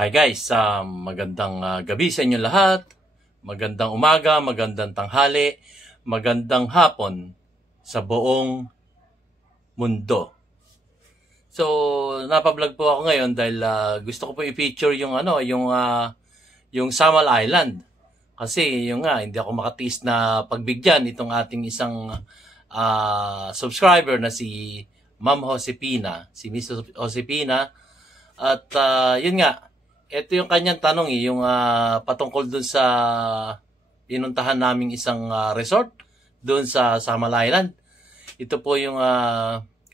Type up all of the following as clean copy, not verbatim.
Hi guys, magandang gabi sa inyo lahat. Magandang umaga, magandang tanghali, magandang hapon sa buong mundo. So, napablog po ako ngayon dahil gusto ko po i-feature yung Samal Island. Kasi hindi ako makatiis na pagbigyan itong ating isang subscriber na si Ma'am Josepina, si Miss Josepina. At yun nga, ito yung kanyang tanong yung patungkol dun sa pinuntahan naming isang resort dun sa Samal Island. Ito po yung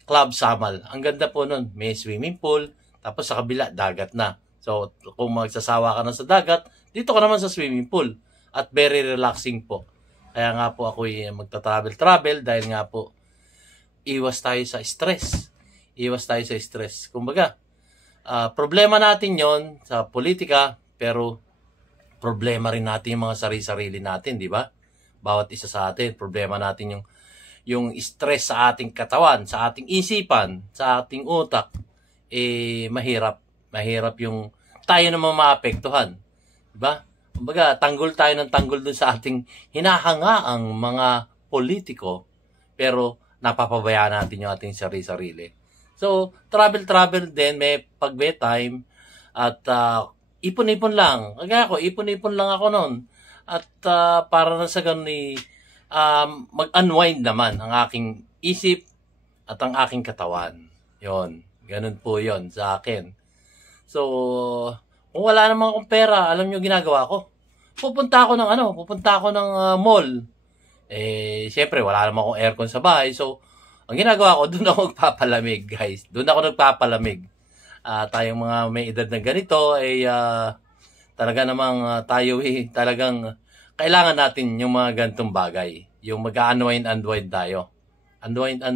Club Samal. Ang ganda po nun. May swimming pool, tapos sa kabila, dagat na. So, kung magsasawa ka na sa dagat, dito ka naman sa swimming pool. At very relaxing po. Kaya nga po ako magta-travel dahil nga po, iwas tayo sa stress. Kumbaga, problema natin yon sa politika, pero problema rin natin yung mga sarili-sarili natin, di ba? Bawat isa sa atin, problema natin yung stress sa ating katawan, sa ating isipan, sa ating utak, mahirap yung tayo naman maapektuhan, di ba? Kumbaga, tanggol tayo ng tanggol dun sa ating hinahangaang mga politiko, pero napapabayaan natin yung ating sarili-sarili. So, travel din, may pag-bedtime, at ipon-ipon lang. Kaya ako, ipon-ipon lang ako noon. At para na sa ganun mag-unwind naman ang aking isip at ang aking katawan. Yon, ganun po yon sa akin. So, kung wala namang akong pera, alam nyo ginagawa ko? Pupunta ako ng mall. Syempre, wala namang akong aircon sa bahay. So, ang ginagawa ko, doon ako nagpapalamig, guys. Doon ako nagpapalamig. Tayong mga may edad na ganito, talaga namang tayo talagang kailangan natin yung mga ganitong bagay. Yung mag-unwind tayo. Unwind.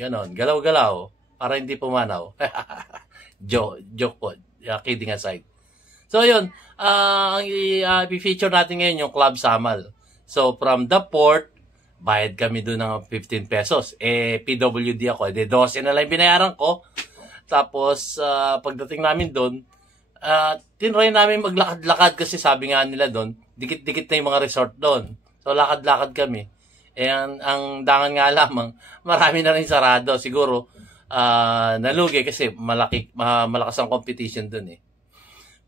Ganon. Galaw-galaw. Para hindi pumanaw. Joke po. Kidding aside. So, yun. Ang i-feature natin ngayon yung Club Samal. So, from the port, bayad kami doon ng 15 pesos. PWD ako. 12 na lang binayaran ko. Tapos, pagdating namin doon, tinry namin maglakad-lakad kasi sabi nga nila doon, dikit-dikit na yung mga resort doon. So, lakad-lakad kami. Ang dangan nga lamang, marami na rin sarado. Siguro, nalugi kasi malakas ang competition doon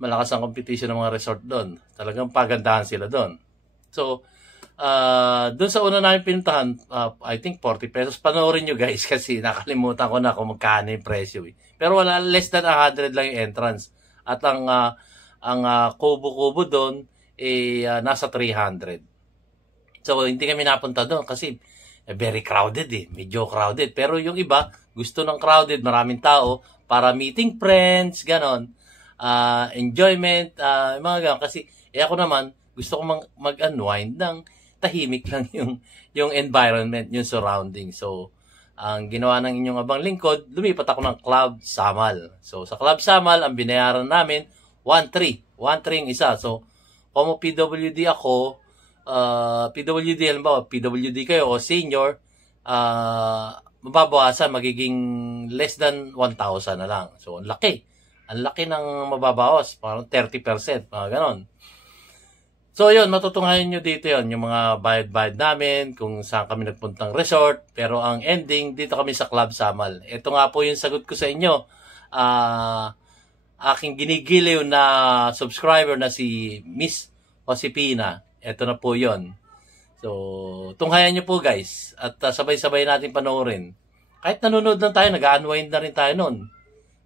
Malakas ang competition ng mga resort doon. Talagang pagandahan sila doon. So, doon sa una namin pinuntahan, I think 40 pesos. Panoorin nyo guys kasi nakalimutan ko na kung magkano yung presyo. Pero wala, less than 100 lang yung entrance. At ang kubo-kubo doon, nasa 300. So, hindi kami napunta doon kasi very crowded Medyo crowded. Pero yung iba, gusto ng crowded, maraming tao, para meeting friends, ganon. Enjoyment, mga ganon. Kasi, ako naman, gusto ko mag-unwind ng tahimik lang yung environment, yung surrounding. So, ang ginawa ng inyong abang lingkod, lumipat ako ng Club Samal. So, sa Club Samal, ang binayaran namin, 1.3 yung isa. So, kung PWD ako, PWD kayo o senior, mababawasan, magiging less than 1,000 na lang. So, ang laki. Ang laki ng mababawas, parang 30%, mga ganon. So, yun, matutunghayan nyo dito yung mga bayad-bayad namin, kung saan kami nagpuntang resort, pero ang ending, dito kami sa Club Samal. Ito nga po yung sagot ko sa inyo. Aking ginigiliw na subscriber na si Miss Josepina. Ito na po yun. So, tunghayan nyo po guys, at sabay-sabay natin panoorin. Kahit nanonood lang tayo, nag-unwind na rin tayo nun.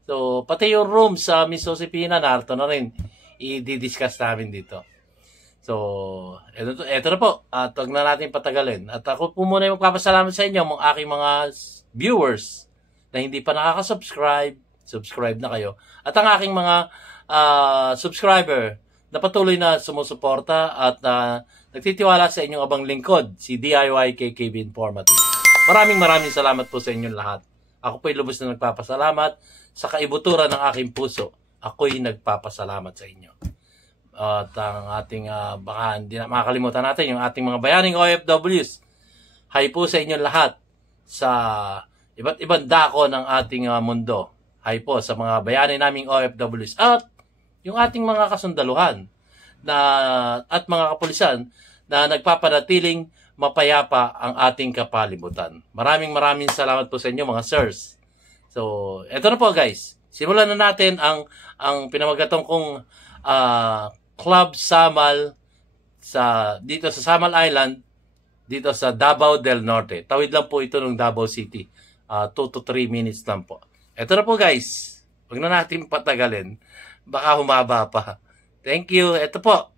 So, pati yung room sa Miss Josepina, narito na rin. I-discuss namin dito. So, eto na po. At huwag na natin patagalin. At ako po muna yung magpapasalamat sa inyo, mga aking mga viewers na hindi pa nakaka-subscribe. Subscribe na kayo. At ang aking mga subscriber na patuloy na sumusuporta at nagtitiwala sa inyong abang lingkod, si DIY KKB Informative. Maraming salamat po sa inyong lahat. Ako po'y lubos na nagpapasalamat sa kaibuturan ng aking puso. Ako'y nagpapasalamat sa inyo. At ang ating, baka hindi na makakalimutan natin, yung ating mga bayaning OFWs. Hi po sa inyong lahat sa iba't ibang dako ng ating mundo. Hi po sa mga bayani naming OFWs. At yung ating mga kasundaluhan na, at mga kapulisan na nagpapanatiling mapayapa ang ating kapalibutan. Maraming salamat po sa inyo mga sirs. So, eto na po guys. Simulan na natin ang pinamagatong kong Club Samal dito sa Samal Island, dito sa Davao del Norte. Tawid lang po ito ng Davao City. 2 to 3 minutes lang po. Eto na po guys. Huwag na natin patagalin. Baka humaba pa. Thank you. Eto po.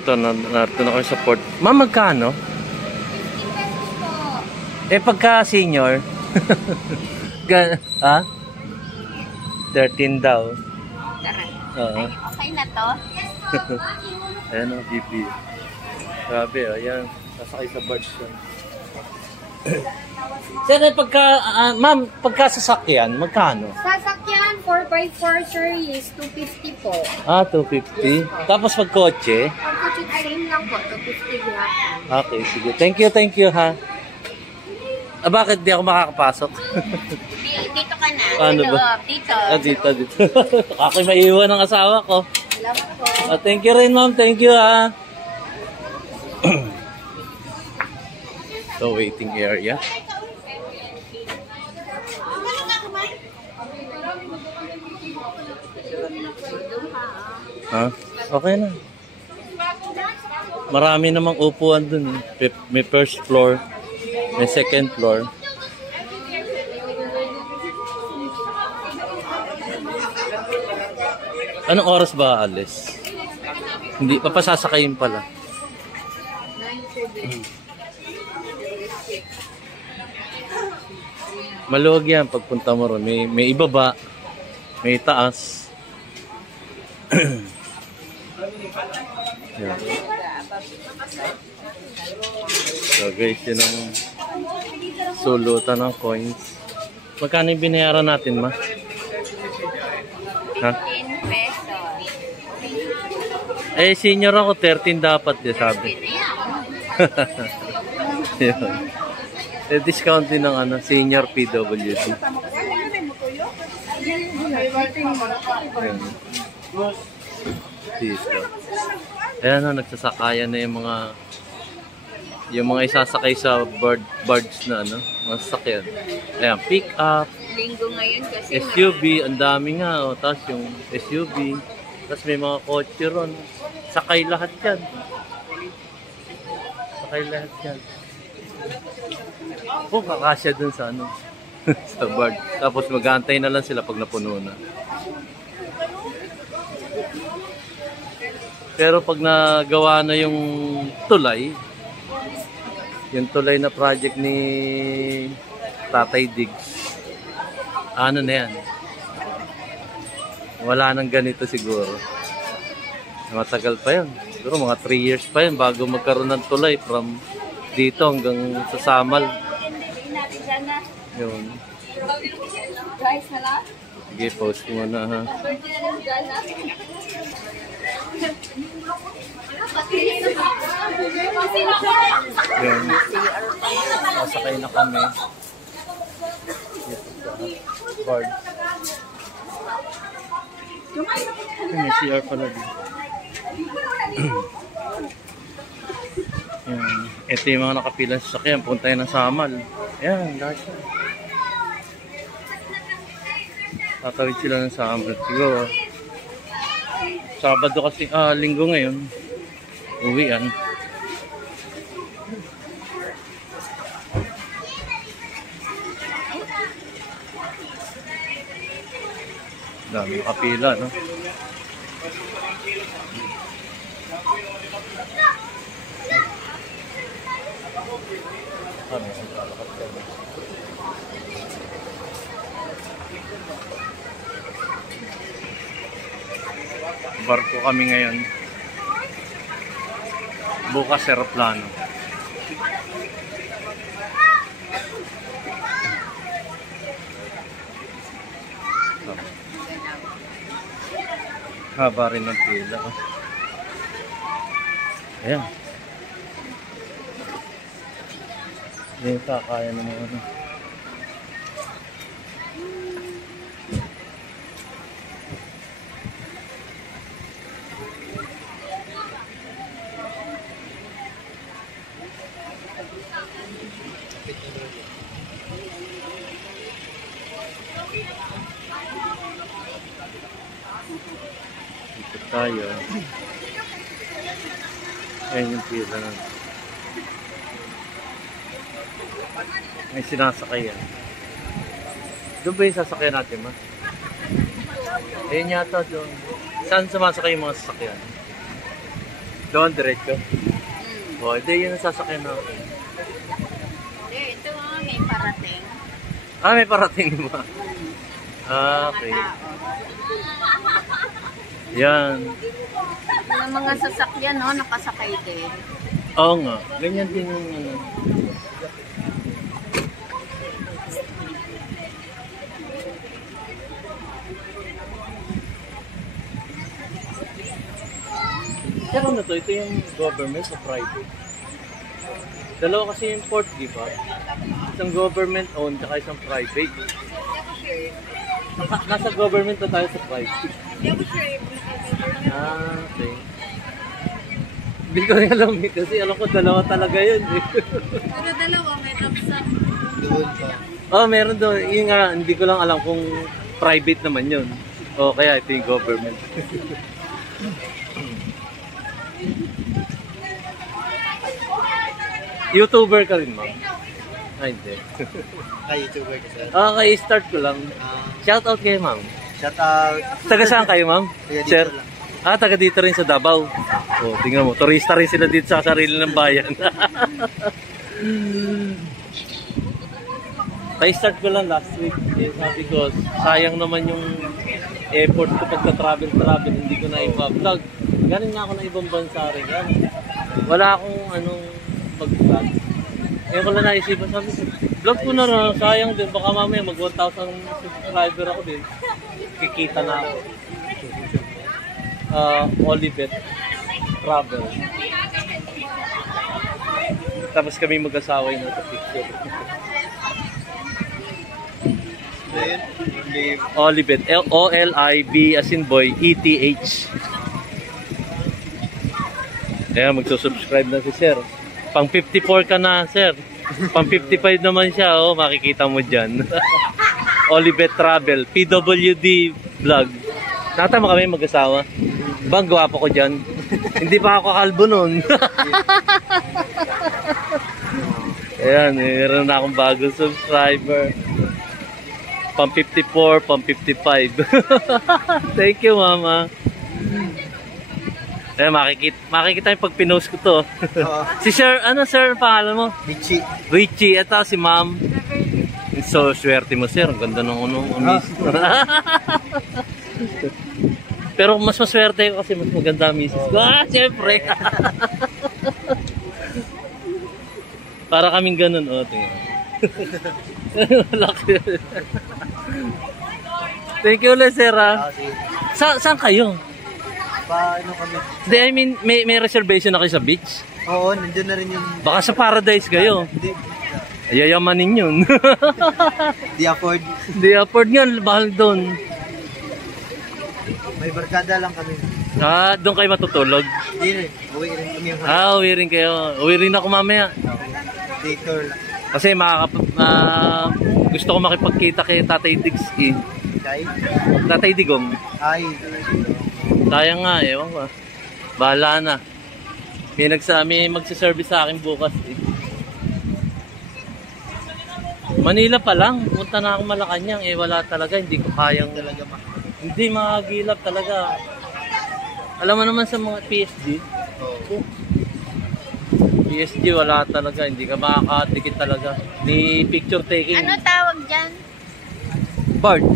Ito, narito na kami sa port. Ma'am, magkano? Pagka senior? Ha? 13 daw. Oo. Okay na to? Ayan o, BB. Grabe o, yan. Sasakay sa barge yan. Sir, ma'am, pagka sasakyan, magkano? Sasakyan, 4x4 sir is 250 po. 250. Tapos pag kotse? Pag kotse, same lang po, 250 lahat. Okay, sige. Thank you ha. Bakit di ako makakapasok? Dito ka na. Paano ba? Dito. Dito. Ako maiiwan ng asawa ko. Salamat po. Thank you rin ma'am, thank you ha. So, waiting area. Okay na. Marami namang upuan dun. May first floor, may second floor. Anong oras ba alis? Hindi, papasasakayin pala. Maluwag yan pagpunta mo ron. May ibaba, may taas. Yan. So guys, yun ang sulutan ng coins. Magkano yung binayaran natin, ma? Ha? 10 pesos. Senior ako, 13 dapat din, sabi. Yun. Discount din ng senior PWD. Ayan. Dito. Ayan na, nagsasakayan na yung mga isasakay sa barge na mga sasakyan. Ayan, pick up. Linggo ngayon kasi SUV, ang dami nga. Tapos yung SUV. Tapos may mga kotse ron. Sakay lahat yan. Kakasya dun sa sa barge. Tapos mag-aantay na lang sila pag napuno na. Pero pag nagawa na yung tulay na project ni Tatay Diggs, na yan. Wala nang ganito siguro. Matagal pa yun. Siguro mga 3 years pa yun bago magkaroon ng tulay from dito hanggang sa Samal. Yun. guys, hala? Sige, post mo na ha. Yun. Sasakay na kami. Board. May CR pala din. Ito yung mga nakapilang sasakyan. Punta yun ng Samal. Ayan, lahat siya. Tatawid sila ng Samal. Siguro. Sabado kasi, linggo ngayon. Uwian. Dami nakapila, no? Barko kami ngayon. Bukas aeroplano. Haba rin ng pila. Ayan. Hindi kakaya ng mga ano. Dito tayo. Ayan yung pila na. May sinasakay yan. Doon ba yung sasakyan natin, ma? Ayan yata doon. Saan sumasakay yung mga sasakyan? Doon, diretso? O, hindi yun ang sasakyan natin. Ito may parating. Ah, may parating ba? Ah, okay. Yan. Yung mga sasakyan, no, nakasakay din. Oo nga. Ganyan din yung ano. Pero ano to? Ito yung government o private? Dalawa kasi yung port, di ba? Isang government owned, tsaka isang private. Nasa government na tayo sa private. Ah, okay. Hindi ko rin alam eh, kasi alam ko dalawa talaga yun eh. Pero dalawa, may tapsan. Oh, meron doon. Yung nga, hindi ko lang alam kung private naman yun. O kaya ito yung government. YouTuber ka rin, ma'am? Ay, hindi. YouTuber ka, sir. Okay, start ko lang. Shout out kayo, ma'am. Shout out. Taga saan kayo, ma'am? Taga dito Sir? lang. Ah, taga dito rin sa Davao. Oh, tingnan mo, turista rin sila dito sa sarili ng bayan. I-start ko lang last week. Eh, sabi ko, sayang naman yung effort ko pagka-travel, hindi ko na ipa-vlog. Galing nga ako ng ibang bansa rin. Wala akong mag-vlog. Eh, wala naisipan. Sabi ko, vlog ko na rin. Sayang din. Baka mamaya mag 1,000 subscriber ako din. Kikita na ako. Olivet Travel. Tapos kami mag-asawa yun sa picture. Olivet. O-L-I-B as in boy, E-T-H. Ayan, magsusubscribe na si Sir. Pang 54 ka na, Sir. Pang 55 naman siya, oh, makikita mo dyan. Olivet Travel, PWD Vlog. Natama kami mag-asawa. Bang gwapo ko dyan. Hindi pa ako kalbo nun. Ayan, meron na akong bagong subscriber. Pang 54, pang 55. Thank you, mama. Ayan, makikita yung pag pinost ko to. Si Sir, ano Sir, pangalan mo? Richie. Richie, ito si ma'am. So, swerte mo Sir, ang ganda ng miss. Pero mas maswerte ko kasi mas maganda ang misis ko. Ah, siyempre. Para kaming ganun, oh, tingnan. Laki. Thank you ulit, Sir. Saan kayo? Paano kami? Hindi, I mean, may reservation na kayo sa beach? Oo, nandiyan na rin yung... Baka sa Paradise kayo. Hindi. Ayayamanin yun. Di afford. Di afford nga, mahal doon. May barkada lang kami. Ah, doon kayo matutulog? Hindi rin. Uwi rin kami yung Ah, uwi rin kayo. Uwi rin ako mamaya. Daytour lang. Kasi gusto ko makipagkita kay Tatay Diggs eh. Kay? Tatay Digong. Ay. Sayang nga, ewan ko. Bahala na. May magsiservice sa akin bukas eh. Manila pa lang. Punta na ako Malacanang eh. Wala talaga. Hindi ko kayang talaga Hindi makagilap talaga. Alam mo naman sa mga PSG. PSG wala talaga. Hindi ka makakadikit talaga. Ni picture taking. Ano tawag dyan? Barge.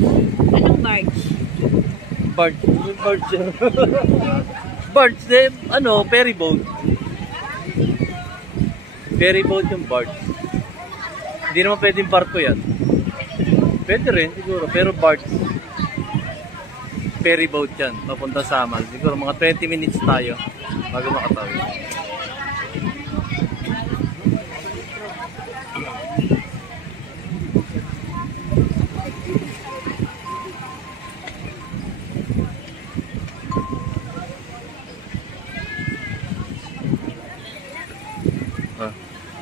Anong barge? Barge. Barge. Ferry boat. Ferry boat yung barge. Hindi naman pwedeng barko yan. Pwede rin siguro. Pero barge. ferry boat yan, papunta Samal. Siguro mga 20 minutes tayo bago makatawid.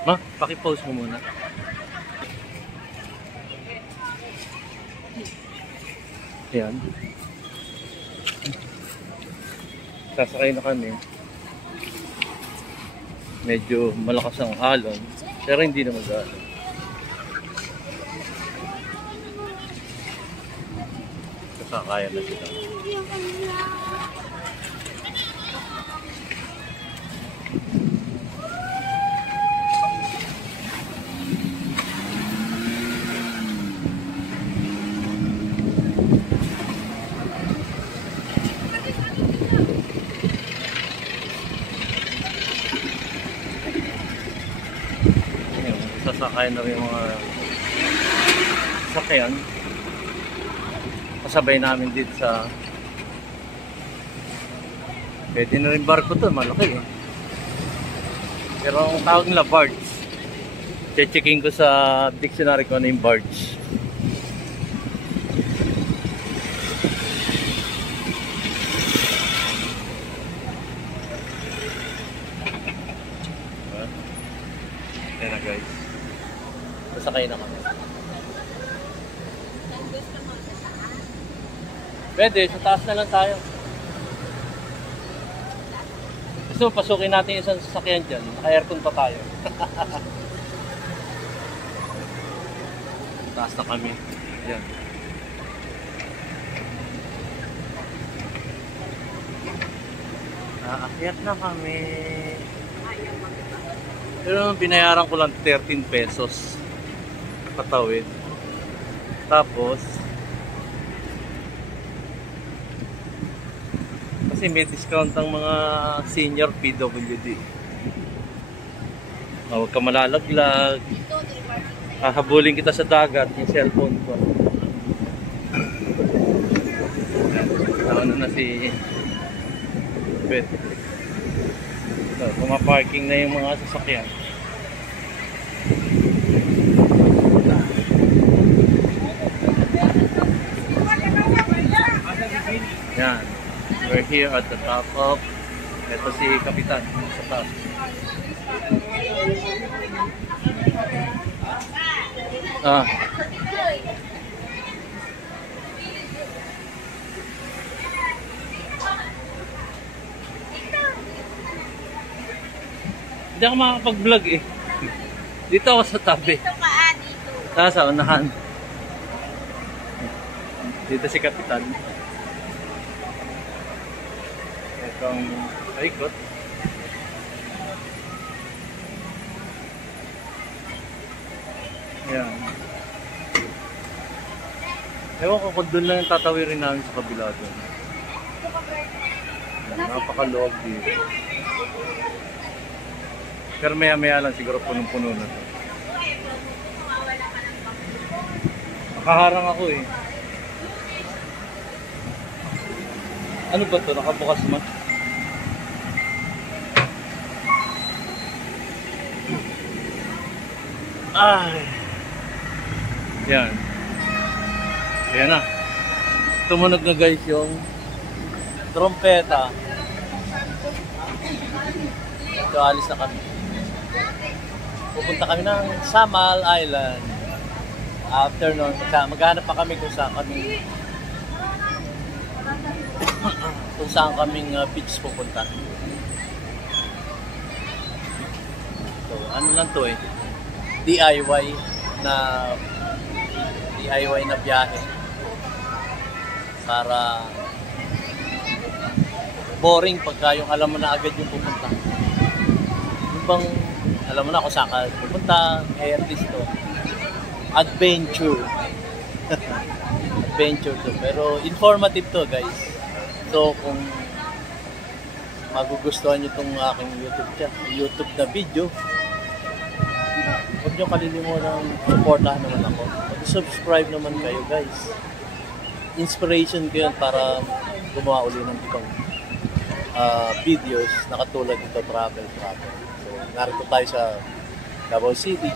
Ma, paki-pause mo muna. Ayan. Sasakay na kami. Medyo malakas ang alon, pero hindi na mag-alon. Kasakaya na sila. Sasakay na rin yung mga sakyan. Kasabay namin dito sa pwede na rin barko to, malaki eh. Pero ang tawag nila barge. Checking ko sa dictionary ko ano yung barge. Ayan na guys. Sasakay na kami. Pwede, sa taas na lang tayo. Gusto mo, pasukin natin isang sasakyan dyan. Naka-aircon pa tayo. Taas na kami. Ayan. Aakyat na kami. Pero binayaran ko lang 13 pesos. Patawid. Tapos kasi may discount ang mga senior PWD. Huwag ka malalaglag. Habulin kita sa dagat yung cellphone ko. Nauna na si Bet. So, pumaparking na yung mga sasakyan. Yan. We're here at the top of, ito si Kapitan sa taas. Hindi ako makakapag-vlog eh. Dito ako sa tabi. Dito ka, dito. Sa unahan. Dito si Kapitan. Itong paikot. Yan. Ewan ko kung doon lang yung tatawirin namin sa kabila doon. Napakaluwag dito. Pero maya-maya lang siguro punong-puno na to. Nakaharang ako eh. Ano ba to? Nakabukas man? Ay! Yan. Ayan na. Tumunog na guys yung trompeta. Ito, alis na kami. Pupunta kami ng Samal Island. After nun, maghanap pa kami kung saan kaming beach pupunta. So, ano lang to eh. DIY na biyahe. Para boring pagka yung alam mo na agad yung pupunta. Yung bang alam mo na kung saan ka pupunta, eh at least to. Adventure. Adventure to. Pero informative to guys. So kung magugustuhan nyo itong aking YouTube na video, huwag nyo kalilimutan supportahan naman ako. Mag-subscribe naman kayo guys. inspiration ko yun para gumawa uli ng ibang videos na katulad nito, travel. So, narito tayo sa Davao City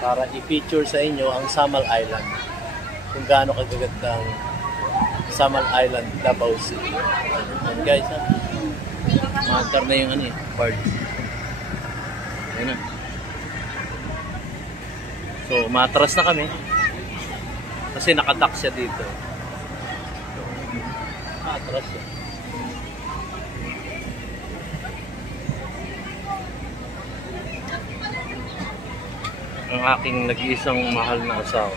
para i-feature sa inyo ang Samal Island. Kung gaano kagagandang Samal Island, Davao City. And guys, maantar na yung bird. Ayan na. So, matras na kami. Kasi nakadak siya dito. Matras siya. Ang aking nag-iisang mahal na asawa.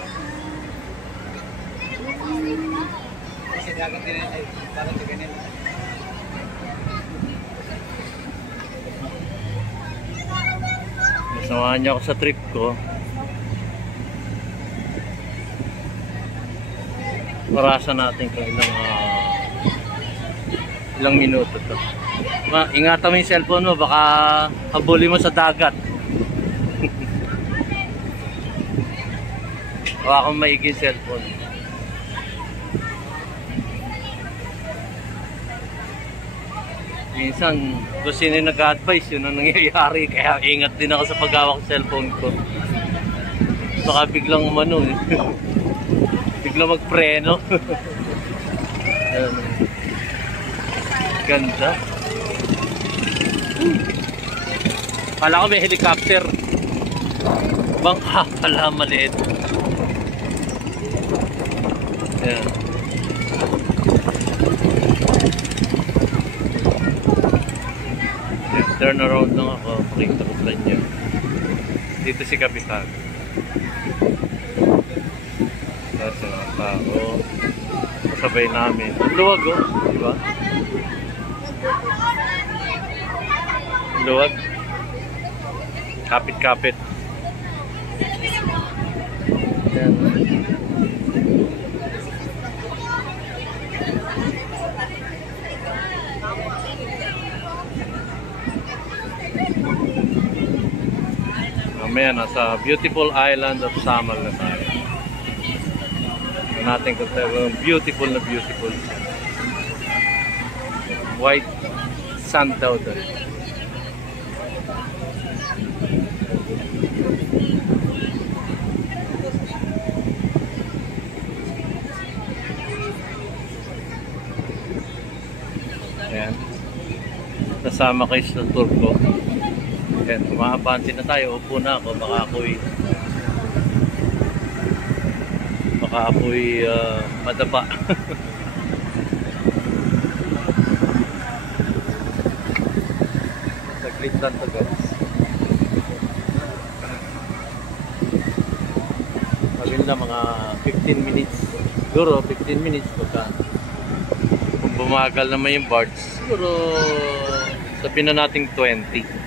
Kasi dagat din ay dagat din ganito. Samahan niya ako sa trip ko. Orasan natin kung ilang minuto to. Ingatan mo yung cellphone mo, baka habulin mo sa dagat. Baka kung maigi yung cellphone. Minsan, kung sino yung nag-advise, yun ang nangyayari. Kaya ingat din ako sa paghawak ng cellphone ko. Baka biglang biglang magpreno. Ganda. Kala ko may helicopter. Bangka pala, maliit. Ayan. Turn around lang ako. Pakita ko sa inyo. Dito si Kapitan. Tapos yung mga tao. Kasabay namin. Ang luwag, oh. Diba? Ang luwag. Kapit-kapit. Ayan. Mamaya nasa beautiful island of Samal na tayo. Natin kung beautiful na beautiful. White sand daw doon. Ayan. Nasama kayo sa tour ko. Ayan, umaabanti na tayo. Upo na ako. Baka ako'y madapa. Saglit lang to, guys. Sabi nila mga 15 minutes. Siguro 15 minutes pagka kung bumagal naman yung birds. Siguro sabihin na natin 20.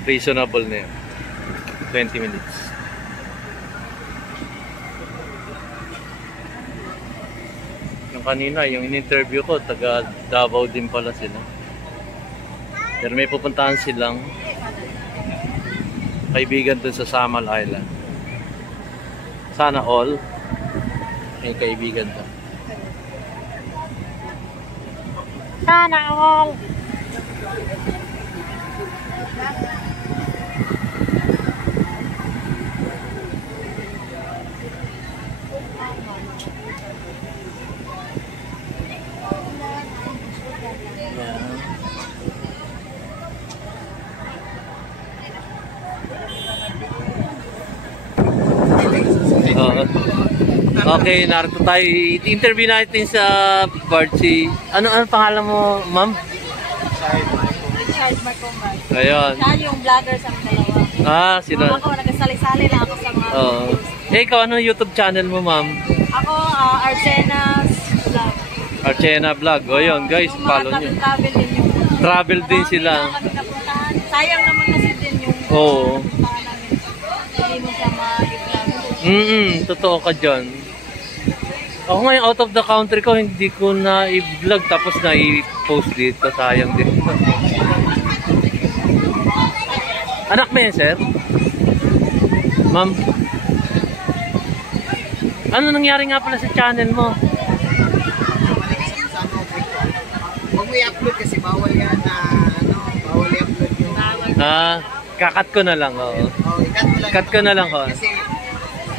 Reasonable na yun. 20 minutes. Yung kanina, yung in-interview ko, taga Davao din pala sila. Pero may pupuntahan silang kaibigan dun sa Samal Island. Sana all may kaibigan dun. Sana all. Okay, narito tayo. I-interview natin sa Barchi. Ano pangalan mo, ma'am? Richard Marcombay. Ayun. Siya yung vlogger sa mga dalawa. Sino? Ako, nagsali-sali lang ako sa mga videos. Ikaw, ano YouTube channel mo, ma'am? Ako, Arsena's Vlog. Archena Vlog. O yun, guys, follow nyo. Travel din yung... Travel din sila. Kami napuntahan. Sayang naman kasi din yung... Oo. Napuntahan namin. Hindi mo siya ma-vlog. Totoo ka dyan. Ako ngayon out of the country ko, hindi ko na i-vlog tapos na i-post dito. Sayang din. Anak mo yan, sir? Ma'am? Ano nangyari nga pala sa channel mo? Balik ka sa ano, huwag mo i-upload kasi bawal yan na bawal i-upload yung Kakat ko na lang, oo. i-cut mo lang. Cut ko na lang, oo. Kasi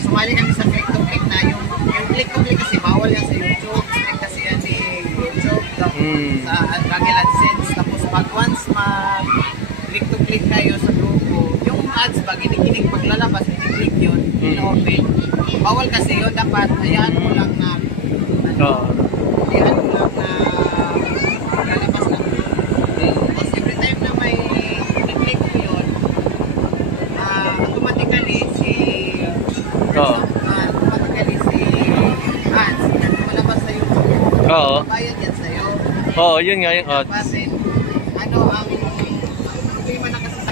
sumali kami sa click to click na yung click to click kasi bawal yan sa YouTube. Click kasi yan ni YouTube. Tapos sa Google AdSense. Tapos pag once click to click kayo sa grupo, yung ads pag inikinig paglalabas, inikinig yun, in-open. Bawal kasi yun, dapat hayaan mo lang na hayaan mo lang na lalabas ng grupo. Tapos every time na may click mo yun, automatically si ads, yan malabas sa YouTube. Oo. Bayad yan sa'yo. Oo, yun nga yung odds. Kasi ang problema na kasi sa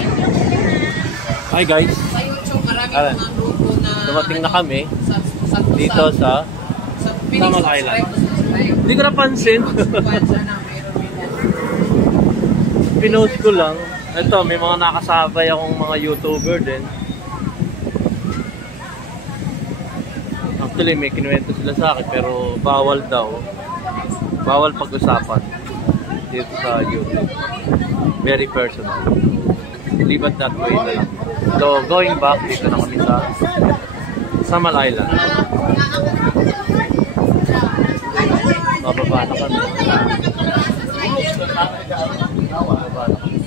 Hi guys, sa YouTube, marami mga grupo na dumating na kami sa dito sa Samal Island. Hindi ko napansin. Pinost ko lang. Ito, may mga nakasabay akong mga YouTuber din. Actually, may kinuwento sila sa akin pero bawal daw. Bawal pag-usapan dito sa YouTube. Very personal. Leave it that way na lang. So, going back, dito na kami sa Samal Island. Bababa na kami. Bababa na kami.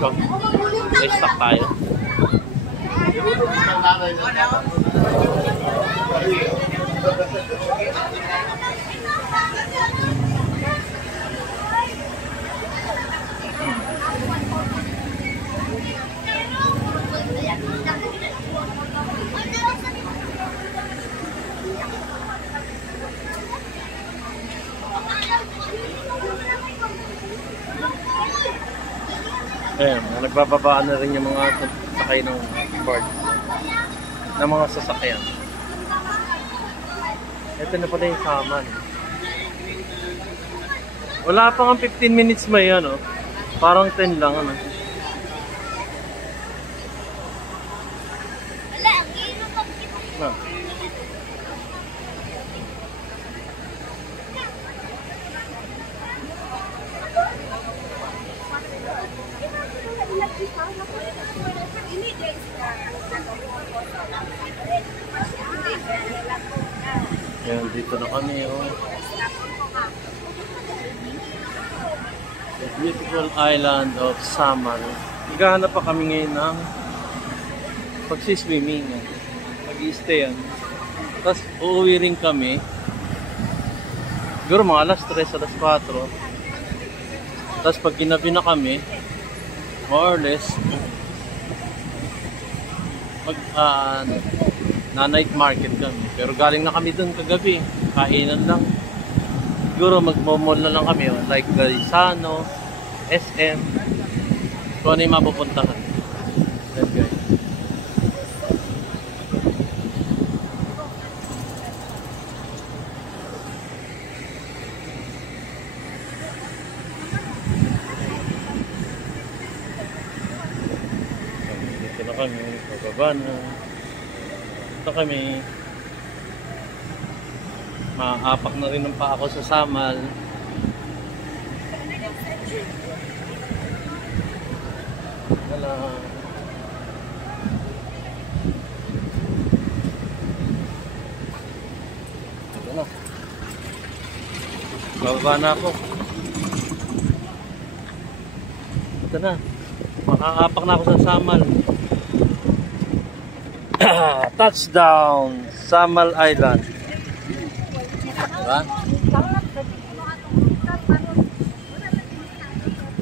So, may stock tayo. Ayan, nagbababaan na rin yung mga sakay ng board ng mga sasakyan. Ito na pala yung Samal. Wala pa nga 15 minutes may ano. Parang 10 lang ano. Ayan, dito na kami oh. The beautiful island of Samal. Naghahanap pa kami ngayon ng pagsiswimming. Mag-i-stay yan. Tapos uuwi rin kami. Siguro mga alas 3, alas 4. Tapos pag ginabi na kami, more or less, na night market kami. Pero galing na kami dun kagabi. Kainan lang. Siguro magmomall na lang kami. Like Garisano, SM. Kung ano yung mapupuntahan. Yan guys. Dito na kami. Pababa na. Dito kami. Maapak na rin ang paa ko sa Samal. Wala. Ito na. Bababa na ako. Ito na. Makaapak na ako sa Samal. Touchdown! Samal Island. Diba?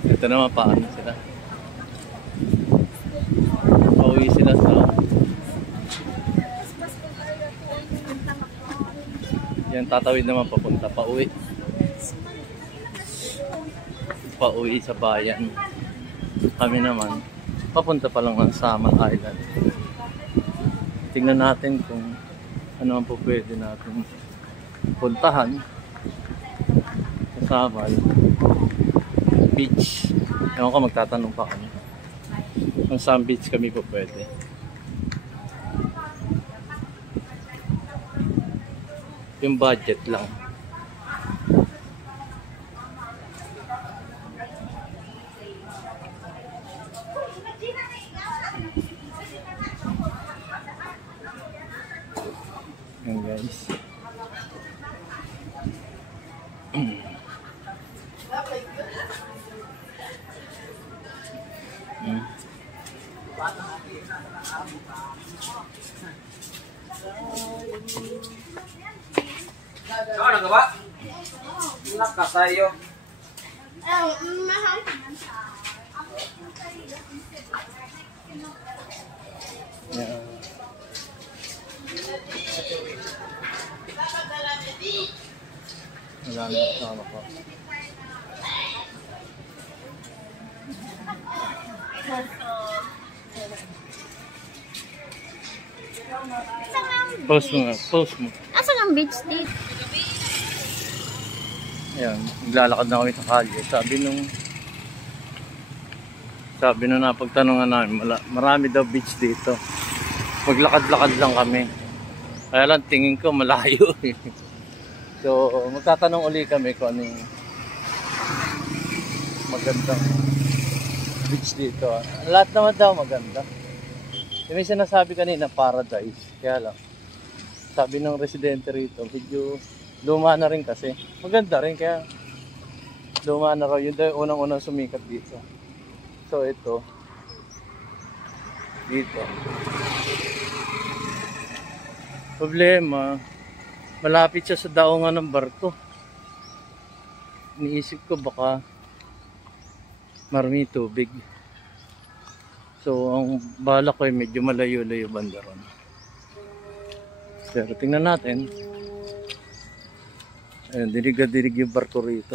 Ito naman paano sila. Pauwi sila sa yan, tatawid naman papunta pauwi. Pauwi sa bayan. Kami naman papunta pa lang ng Samal Island. Tingnan natin kung ano ang po pwede natin puntahan sa Samal Beach. Ewan ko, magtatanong pa kami kung saan beach kami po pwede. Yung budget lang. Yan guys. Ano ka ba? Nakasayo. Yan. Wala na kasama ko. Post mo nga, post mo. Asan ang beach date? Ayan, naglalakad na kami sa kalye. Sabi nung napagtanungan namin, marami daw beach dito. Maglakad-lakad lang kami. Kaya lang tingin ko malayo eh. So, magtatanong uli kami kung ano yung magandang beach dito. Lahat naman daw maganda. May sinasabi kanina paradise. Kaya lang, sabi ng residente rito, medyo luma na rin kasi. Maganda rin kaya luma na raw. Yun daw yung unang-unang sumikat dito. So ito, dito. Problema, malapit siya sa daungan ng barko. Iniisip ko baka marami tubig. So ang bala ko ay medyo malayo-layo banda ron. Pero tingnan natin. Ayun, dirig-dirig yung barko rito.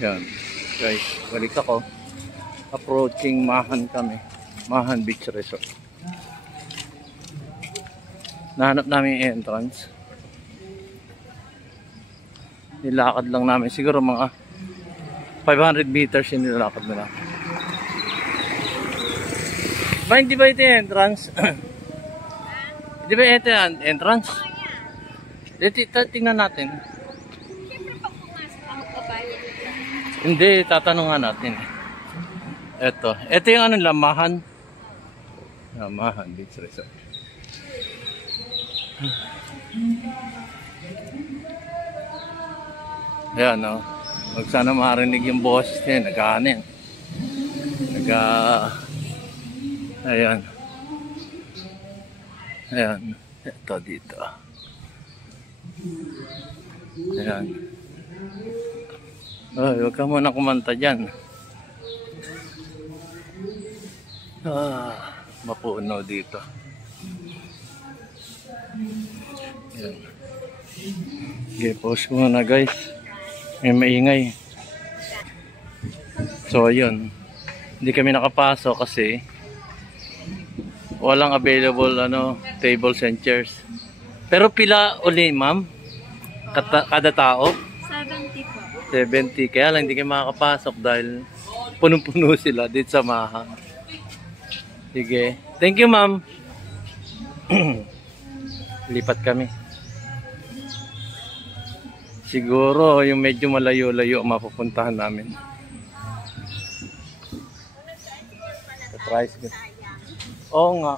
Yan. Guys, balik ako. Approaching Mahan kami. Mahan Beach Resort. Nahanap namin yung entrance. Nilakad lang namin. Siguro mga 500 meters yung nilakad na lang. Ba, hindi ba ito yung entrance? Hindi ba ito yung entrance? Tingnan natin. Siyempre pag pumasok ang magbabayad. Hindi, tatanungan natin. Ito yung ano lang, Mahan. Mahan Beach Resort. Ayan, no. Huwag sana marinig yung boses niya. Nag-aanin. Ayan. Ayan. Ito dito. Ayan. Ay, huwag ka muna kumanta dyan. Mapuno dito. Ayan. Okay, pause ko muna guys. May maingay. So ayun, hindi kami nakapasok kasi walang available tables and chairs. Pero pila uli ma'am? Kada tao? 70 po. 70. Kaya lang hindi kami makakapasok dahil punong-puno sila dito sa Maha. Sige. Thank you ma'am. Lipat kami. Siguro yung medyo malayo-layo mapupuntahan namin. Tricycle. Oo nga.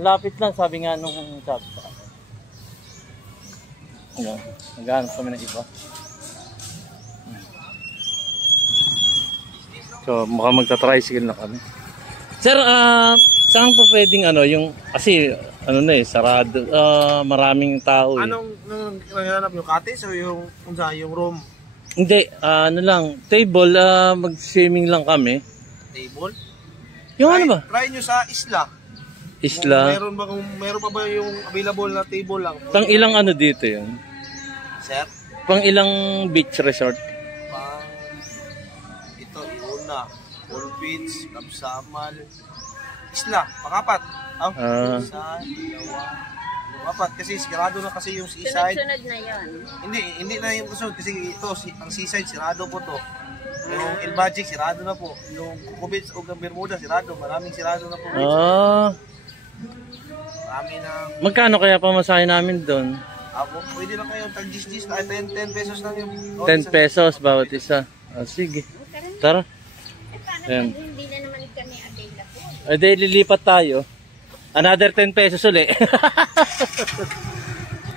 Lapit lang sabi nga nung sabi pa. Naghahanap kami ng iba. So mukhang magta-tricycle na kami. Sir, saan pa pwedeng yung kasi sarado, maraming tao eh. Anong nangyarap yung cottage o yung room? Hindi, table, mag-swimming lang kami. Table? Yung ano ba? Try nyo sa isla. Isla? Meron pa ba yung available na table lang? Pang ilang dito yun? Sir? Pang ilang beach resort? Ito, iuna. Full Beach, Kapsamal, Isla, pang-apat. Isa, dalawa, apat. Kasi sigurado na kasi yung seaside. Sunod-sunod na yun. Hindi na yung sunod kasi ito, ang seaside, sirado po to. Yung El Magic, sirado na po. Yung Coco Beach o Bermuda, sirado. Maraming sirado na po. Marami na. Magkano kaya pamasahe namin doon? Pwede na kayo, tag-gis-gis, kahit 10 pesos lang yung... 10 pesos bawat isa. Sige. Tara. Paano hindi na naman kami available? Ay, di lilipat tayo. Another 10 pesos uli.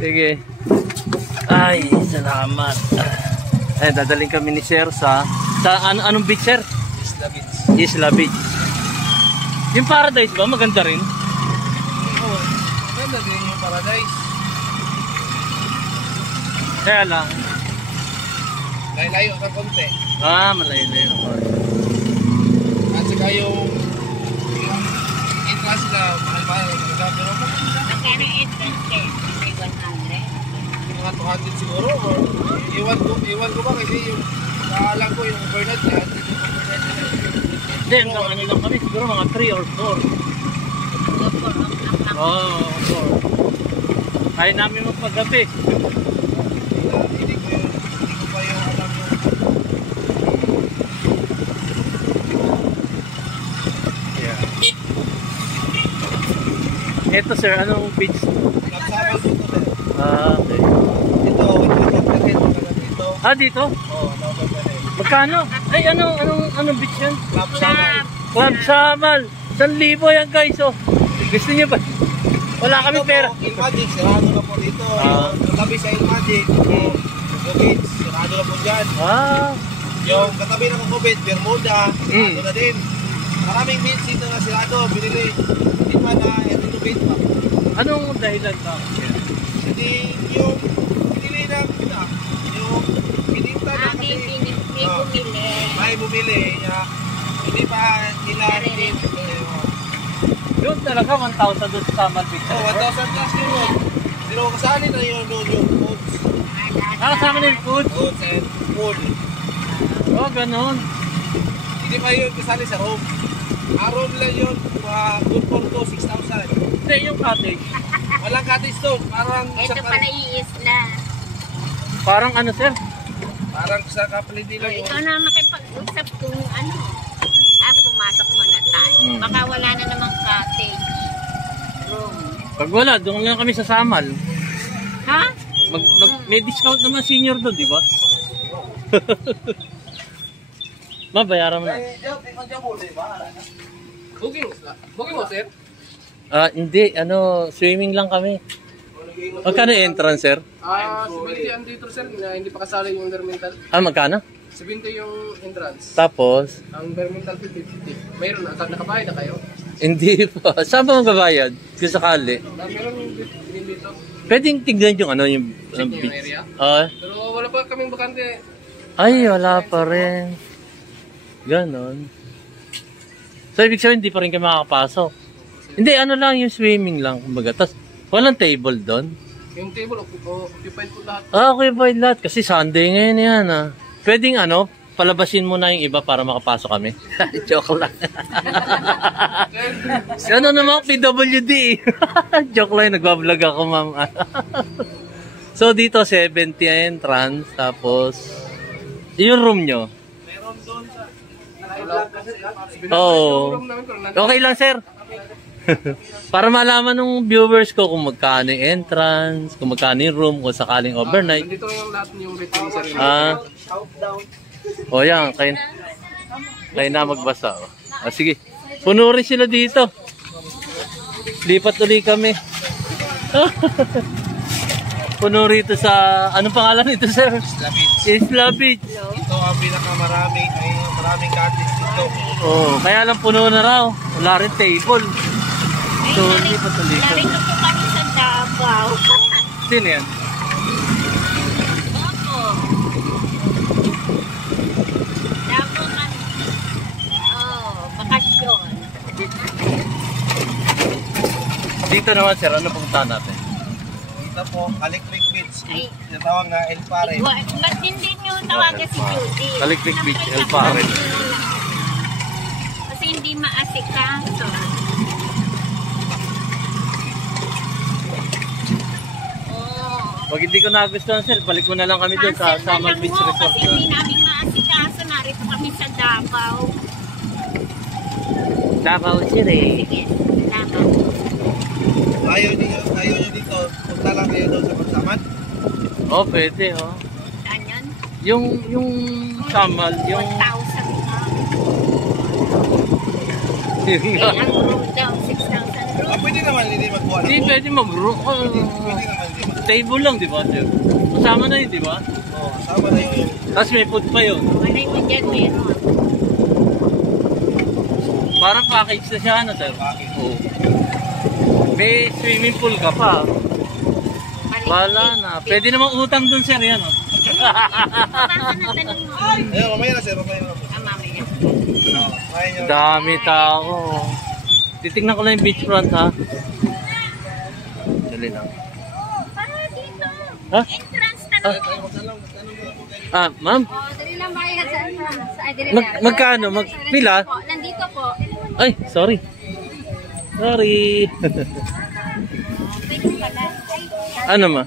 Sige. Ay, salamat. Ay, dadaling kami ni Sir sa anong beach, Sir? Isla Beach. Isla Beach. Yung Paradise ba? Maganda rin. Oo, maganda din yung Paradise. Kaya lang. Layo-layo ka konti. Malayo-layo. At saka yung entrance na mahal-mahal. Pero Magkano entrance fee? May 100? mga 200 siguro. Or, iwan ko ba kasi yung kaalam ko yung overnight niya. Hindi, hanggang ano lang kami. Siguro mga 3 or 4. Oo, 4. Kaya namin magpagabi. Hindi ko pa yung alam mo. Yeah. Ito sir, anong beach? Kapsamal dito sir. Okay. Ito, dito. Dito? Oo, Magkano? Ay, anong beach yan? Kapsamal. Club Samal. 1,000 yan guys, oh. Gusto niyo ba? Wala kami pera. Il Magic, sirado na po dito. Katabi sa Il Magic, yung Beach, sirado na po dyan. Yung katabi ng Coco Beach, Bermuda, sirado na din. Maraming beach dito na sirado, binili. Hindi pa na renovate pa. Anong dahilan ba? Hindi yung binili na, yung pininta na kasi. May bumili. Hindi pa nila Doon talaga 1,000 doon sa Samal Beach. 1,000 plus yun. Pero kasali na yun yung foods. Kasama na yung food? Foods and food. Ganon. Hindi pa yun kasali sa room. Room lang yun, good for 6,000. Hindi, yung cottage. Walang cottage doon. Parang Ito pala yung isla. Parang ano sir? Parang sa kapalid nila yun. Ikaw na makipag-usap kung ano. Pumasok muna tayo. Baka wala na namang cottage room. Pag wala, doon lang kami sa Samal. Ha? May discount naman senior doon, di ba? Mabayaran mo na. Booking mo, sir? Hindi, swimming lang kami. Magkano entrance, sir? 70 ang dito sir, na hindi pa kasali yung environmental. Magkano? 70 yung entrance. Tapos? Ang environmental 50. Mayroon na, nakabayad na kayo? Hindi pa. Saan ba magbabayad? Kung sakali. Meron din dito. Pwedeng tignan yung yung Check yung beach. area? Pero wala pa kaming bakante. Ay, wala pa rin. Ganon. So, ibig sabihin, hindi pa rin kayo makakapasok. Hindi, lang, yung swimming lang. Kumbaga. Tapos, walang table doon. Yung table, occupied po lahat. Occupied lahat. Kasi Sunday ngayon yan, Pwedeng, palabasin mo na yung iba para makapasok kami. Joke lang. Ano naman, PWD. Joke lang, nagbablog ako, ma'am. So, dito, 70 entrance. Tapos, yung room nyo. Meron doon sa... Oo. Okay lang, sir. Para malaman ng viewers ko kung magkano yung entrance, kung magkano yung room, kung sakaling overnight. Nandito yung lahat yung rating sir. O yan, kayo na magbasa. Sige, puno rin sila dito. Lipat ulit kami. Puno rito sa, anong pangalan nito, sir? Isla Beach. Isla Beach. Ito ang pinakamaraming, maraming cottage dito. Kaya lang puno na raw. Wala rin table. So, lipat ulit. Narito po kami sa Davao. Sino yan? Opo. Davao man. Bakasyon. Dito naman, sir, ano pupuntahan natin? Dito po, Electric Beach. Ay. Tinatawag na El Pare. Ba't hindi nyo tawagan si Judy? Electric Beach, El Pare. maasikaso. Pag hindi ko nagustuhan, sir, balik mo na lang kami doon sa Samal Beach Resort. Kasi hindi namin maasikaso. Narito kami sa Davao. Davao, sir eh. Sige, Davao. Ayaw nyo dito. Punta lang kayo doon sa Pagsaman. Oh, pwede, oh. Saan yun? Yung Samal, yung... 1,000 na. Yun Eh, nga. ang room daw, 6,000 room. Pwede naman hindi magkuha Hindi, ng pwede mag-room. Pwede naman hindi mag Table lang, di ba, sir? Kasama na yun, di ba? Oo, kasama na yung... Tapos may food pa yun. Malay mo dyan, meron. Parang package na siya, ano, sir? Oo. May swimming pool ka pa. Wala na. Pwede namang utang dun, sir, yan, oh. Baka na tanong mo. Ayun, mamaya na sir, mamaya na. Mamaya. Mamaya nyo. Dami tao. Titignan ko lang yung beachfront, ha? Dali lang. Para dito. Ha? Entrance tanong. Ah, ma'am? Dali lang bayad sa entrance. Ay, dali Magkano? Pila? Nandito po. Ay, sorry. Sorry. Pwede pala. Ano, ma?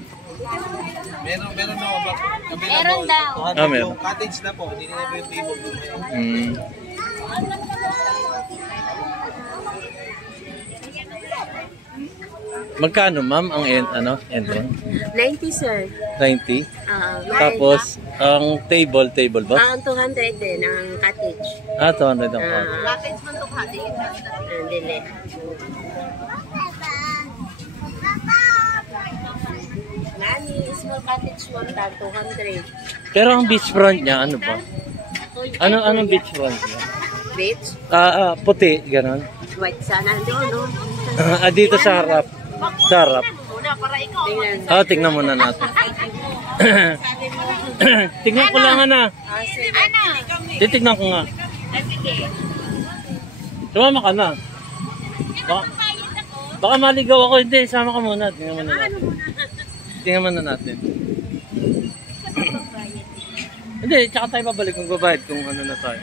Meron na ba? Meron daw. Ah, meron. Yung cottage na po, hindi na po yung table doon. Hmm. Magkano, ma'am, ang entrance? 90, sir. 90. Tapos, ang table ba? Ang 200 din, ang cottage. Ah, 200 ang pa. Cottage man to cottage. Dili. Nani, small cottage one tag, 200. Pero ang beachfront niya, ano ba? Anong beachfront niya? Beach? Puti, gano'n. White sana. Doon, no? Dito sa harap. Sa harap. Tingnan. Tingnan muna natin. Tingnan ko lang, Ana. Ano? Titignan ko nga. Sige. Sumama ka na. Baka maligaw ako. Hindi, sama ka muna. Tingnan muna natin. Tingnan muna natin. Hindi, tsaka tayo babalik. Magbabayad kung ano na tayo.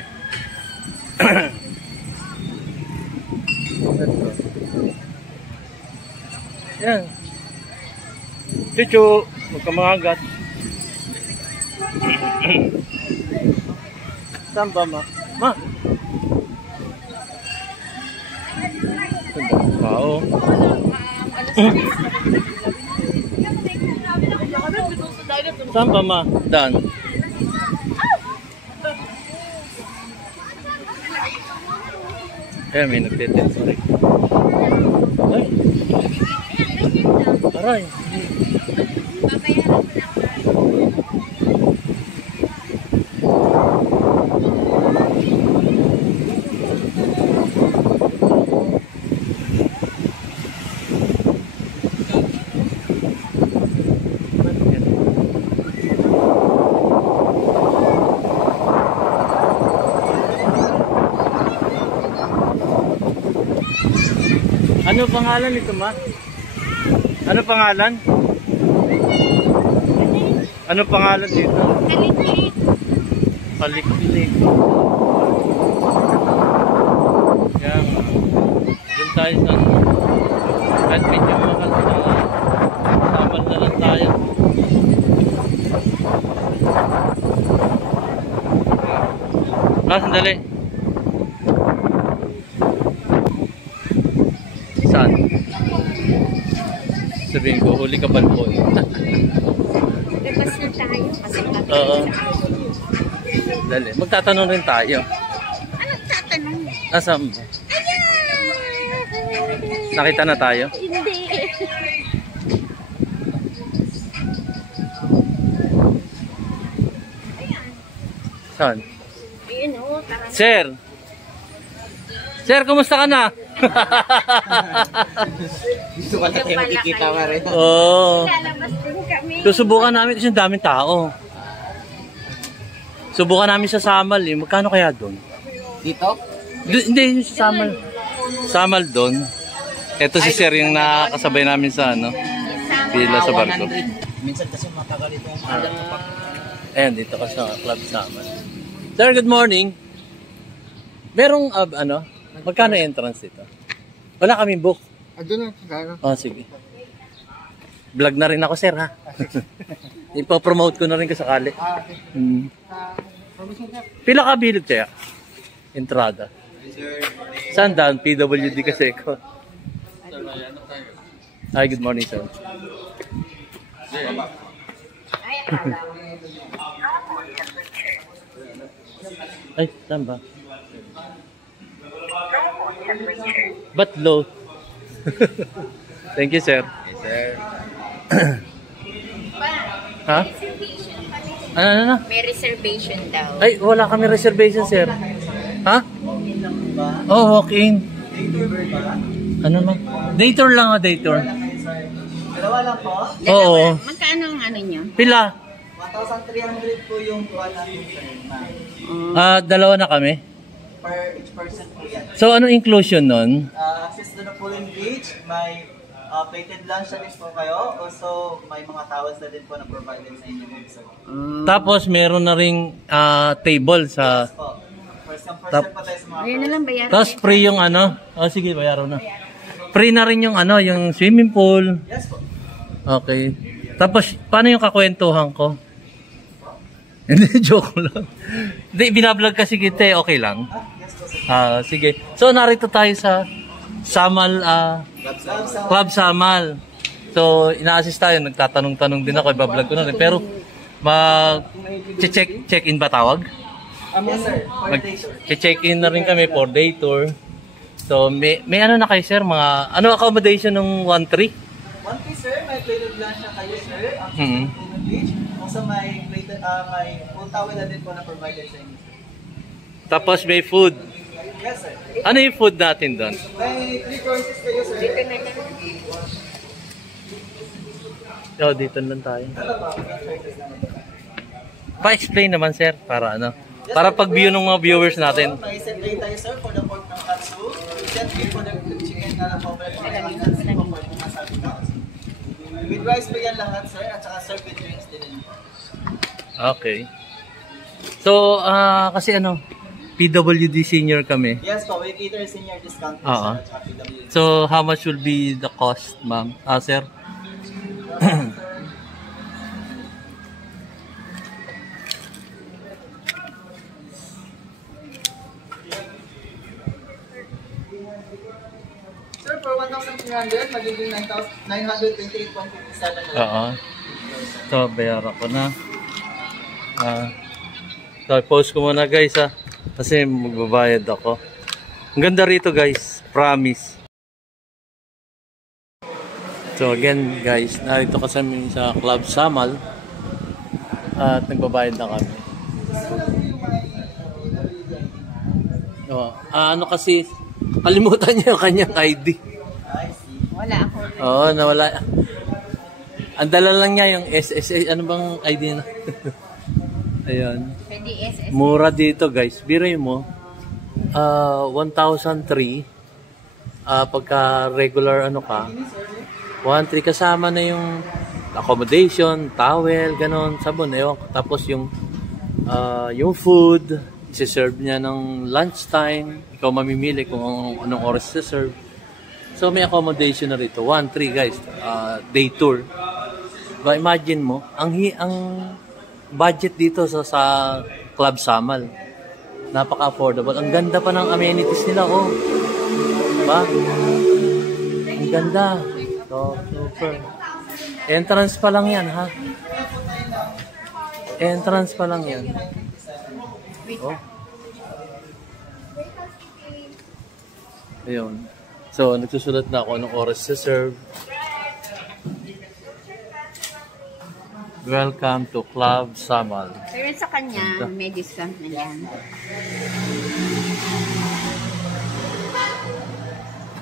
Yan. Chuchu, huwag ka mangagat. Saan ba, ma? Ma! Wow. Saan ba, ma? Daan. Kaya may nagtitin, sorry. Ay. Aray. Ano pangalan nito, ma? Ano pangalan? Ano pangalan dito? Kaliklik. Paliklik. Yan. Doon tayo sa kahit medyo mahal na samal na lang tayo. Sandali. Saan? Sabihin ko, huli ka balpon. Labas na tayo kasi Oo. Dali. Magtatanong rin tayo. Anong tatanong? Asam ba? Nakita na tayo? Hindi. Saan? Ayun o, tara. Sir! Sir, kumusta ka na? Gusto ko na kayo makikita ka rin. Oo. Lalabas din kami. Susubukan namin kasi ang daming tao. Subukan namin sa Samal eh. Magkano kaya doon? Dito? Hindi, yung sa Samal. Samal doon. Ito si Sir yung nakakasabay namin sa ano. Pila sa barko. 100. Minsan kasi matagal ito ang mga Ayan, dito ka sa Club Samal. Sir, good morning. Merong Magkano entrance dito? Wala kaming book. Doon na. Oh, sige. Vlog na rin ako, sir, ha? Ipo-promote ko na rin kasakali. Pila ka bilid kaya? Entrada. Saan daan? PWD kasi ko. Hi, good morning, sir. Ay, saan ba? Ba't low? Thank you, sir. Yes, sir. Ha? Ano? May reservation daw. Ay, wala kami reservation, sir. Ha? Oh, walk-in. Ano na? Day tour lang, day tour. Dalawa lang po. Oo. Magkano ang ano nyo? Pila? 1,300 po yung tuwan natin, sir. Dalawa na kami. Per each person po yan. So, anong inclusion nun? Access to the pool and beach, may plated lunch na din po kayo. Also, may mga towels na din po na provided sa inyo. So, Tapos, meron na ring table sa... po. First come, first serve po tayo sa mga Ayun na lang bayaran. Tapos, free yung ano? Oh, sige, bayaran na. Free na rin yung ano, yung swimming pool. Yes po. Okay. Tapos, paano yung kakwentuhan ko? Hindi, joke lang. Hindi, binablog kasi kita, okay lang. Yes po, sir. Sige. So, narito tayo sa Samal, Club Samal. So, ina-assist tayo. Nagtatanong-tanong din ako. Ibablog ko na rin. Pero, check-in ba tawag? Yes, sir. For day tour. Check-in na rin kami for day tour. So, may ano na kayo, sir? Mga, ano accommodation ng 1-3? One piece, sir. May plated lunch na kayo, sir. Access to the pool and beach. Also, may plated, may pool towel na din po na provided sa inyo, sir. Tapos, may food. Yes, sir. Ano yung food natin doon? May 3 courses kayo, sir. Dito na lang. Oh, dito lang tayo. Pa-explain naman, sir, para ano? Para pag-view ng mga viewers natin. May set A tayo, sir, for the pork ng katsu. Set B for the chicken na lang po. With rice po yan lahat, sir. At saka serve with drinks din. Okay. So, kasi ano, PWD senior kami. Yes po, we cater senior discount po, Oo. sir. At saka PWD. So, how much will be the cost, ma'am? Sir? Sir, for 1,300, magiging 928.57 na lang. Oo. So, bayaran ko na. So, post ko muna, guys, ha. Kasi magbabayad ako. Ang ganda rito, guys. Promise. So, again, guys, narito kami sa Club Samal. At nagbabayad na kami. Ano kasi, kalimutan niya yung kanyang ID. Wala ako. Oo, nawala. Ang dala lang niya yung SSA. Ano bang ID na? Ayun. Pwede SS. Mura dito, guys. Biruin mo. 1,003. Pagka regular ano ka, 1,300 kasama na yung accommodation, towel, ganon, sabon. Ewan ko. Tapos yung food, isi-serve niya ng lunchtime. Ikaw mamimili kung anong oras isi-serve. So may accommodation na rito. 1,300, guys. Day tour. But imagine mo, ang budget dito sa Club Samal. Napaka-affordable. Ang ganda pa ng amenities nila, oh. Diba? Ang ganda. So, super. Entrance pa lang yan, ha? Entrance pa lang yan. Oh. Ayun. So, nagsusulat na ako anong oras sa serve. Welcome to Club Samal. Pero sa kanya, may discount na yan.